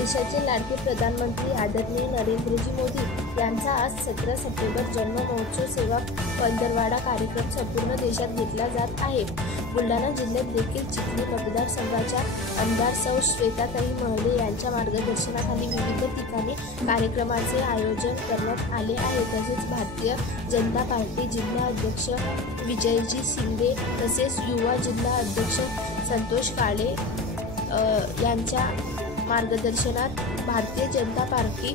देशाचे लाडके प्रधानमंत्री आदरणीय नरेंद्रजी मोदी यांचा आज 17 सप्टेंबर जन्म महोत्सव सेवा पंधरवडा कार्यक्रम संपूर्ण देशात घेतला जात आहे। बुलढाणा जिल्ह्यात देखील चिखली मतदारसंघाच्या आमदार सौ श्वेताताई महले यांच्या मार्गदर्शनाखाली विविध ठिकाणी कार्यक्रमाचे आयोजन करण्यात आले आहे। तसेच भारतीय जनता पार्टी जिल्हा अध्यक्ष विजयजी शिंदे तसेच युवा जिल्हा अध्यक्ष संतोष काळे यांच्या मार्गदर्शनात भारतीय जनता पार्टी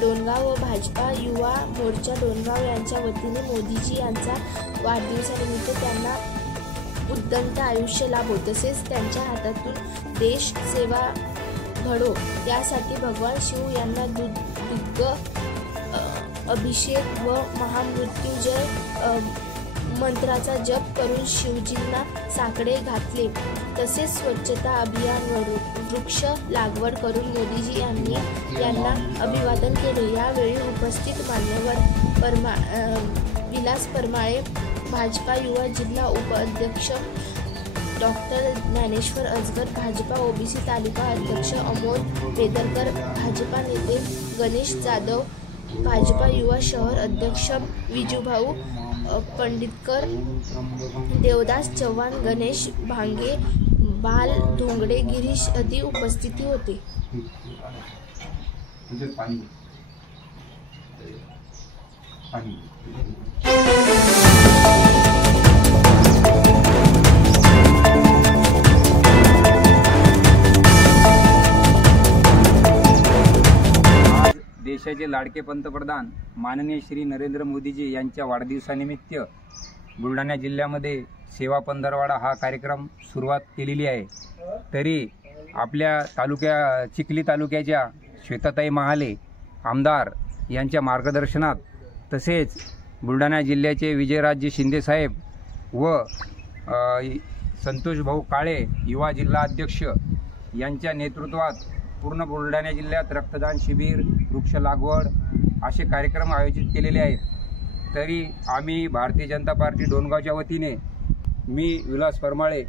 डोणगाव व भाजपा युवा मोर्चा डोणगाव यांच्या वतीने मोदीजी यांचा वाढदिवसानिमित्त त्यांना उदंड आयुष्य लाभो तसेच त्यांच्या हातातून देश सेवा घडो यासाठी भगवान शिव यांना दुग्ध अभिषेक व महामृत्युंजय मंत्राचा जप करून शिवजींना साकडे घातले। तसेच स्वच्छता अभियानावरून वृक्ष लागवड करून मोदीजी यांना अभिवादन केले। यावेळी उपस्थित मान्यवर विलास परमाळे भाजपा युवा जिल्हा उपाध्यक्ष डॉक्टर ज्ञानेश्वर अजगर भाजपा ओबीसी तालुका अध्यक्ष अमोल वेदरकर भाजपा नेते गणेश जाधव भाजपा युवा शहर अध्यक्ष विजूभाऊ पंडितकर देवदास चव्हाण गणेश भांगे बाल धोंगडे गिरीश आदी उपस्थिती होते। देशाचे लाडके पंतप्रधान माननीय श्री नरेंद्र मोदीजी यांच्या वाढदिवसानिमित्त बुलढाणा जिल्ह्यामध्ये सेवा पंधरवडा हा कार्यक्रम सुरुवात केलेली आहे। तरी आपल्या चिखली तालुक्याच्या श्वेताताई महाले आमदार यांच्या मार्गदर्शनात तसेच बुलढाणा जिल्ह्याचे विजयराजे शिंदे साहेब व संतोष भाऊ काळे युवा जिल्हा अध्यक्ष यांच्या नेतृत्वात पूर्ण बुलढाणा जिल्ह्यात रक्तदान शिबिर वृक्ष लागवड असे कार्यक्रम आयोजित केलेले आहेत। तरी आम्ही भारतीय जनता पार्टी डोणगावच्या वतीने मी विलास परमाळे